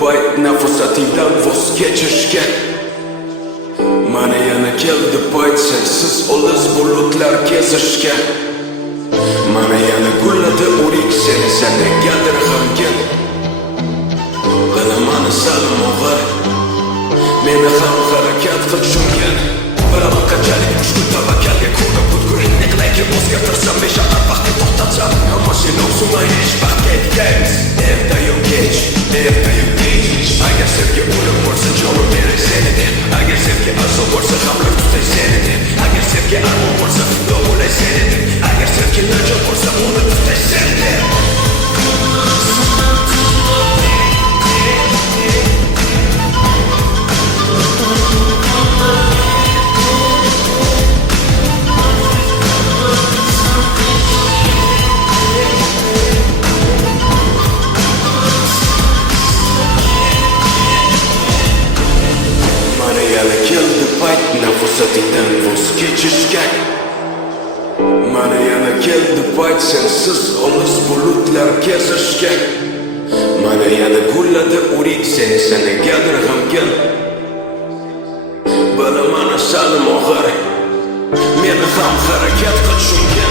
payt nafosatiydan voz kechishga. Mana yana keldi payt sensiz olis bulutlar kezishga. Mana yana gulladi o'rik seni negadir g'amgin. Bilaman salim og'ir, meni ham harakat qilishimga. Bilaman qanchalik mushkul tavakkalga ko'ra butkul. Neqlayki o'zgartirsam beshaqar vaqtni to'xtatsam, ammo sen o'zingga hech vaqtga yetgaymiz. Ertayu kech, ertayu kech. Agar sevgi o'lim bo'lsa jonim beray seni deb. Agar sevgi azob bo'lsa hamlik tutay seni deb. Agar sevgi armon bo'lsa fido bo'lay seni deb. Agar sevgi najot bo'lsa uni tutay seni deb. Nafosatiydan voz kechishga. Mana yana keldi payt sensiz olis bulutlar kezishga. Mana yana gulladi o'rik seni negadir g'amgin. Bilaman salim og'ir, meni ham harakat qilishimga.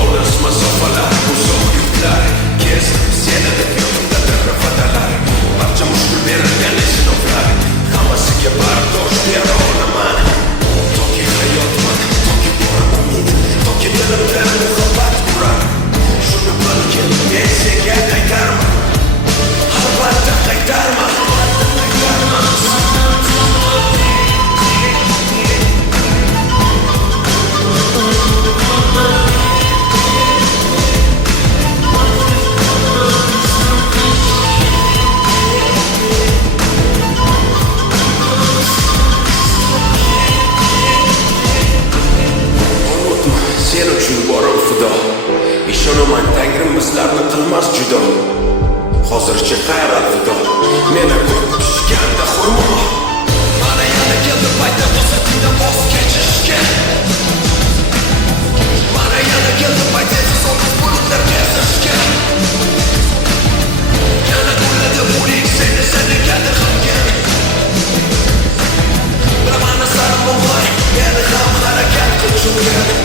Olis masofalar, uzoq yurtlar kezdim seni deb yodimda darrafadalar. Barcha mushkul berilgan sinovlar, hammasiga bardosh bera olaman. Dilimda muhabbat kurar, shuni bilgin, men senga qaytarma. Albatta qaytarma. Sen uchun borim fido. Ishonaman Tangrim bizlarni qilmas judo. Hozircha xayrat fido. Meni kutishganda xurmo. Mana yana keldi payt nafosatiydan voz kechishga. Mana yana keldi payt sensiz olis bulutlar kezishga. Yana gulladi o'rik seni negadir g'amgin. Bilaman salim og'ir, meni ham harakat qilishimga.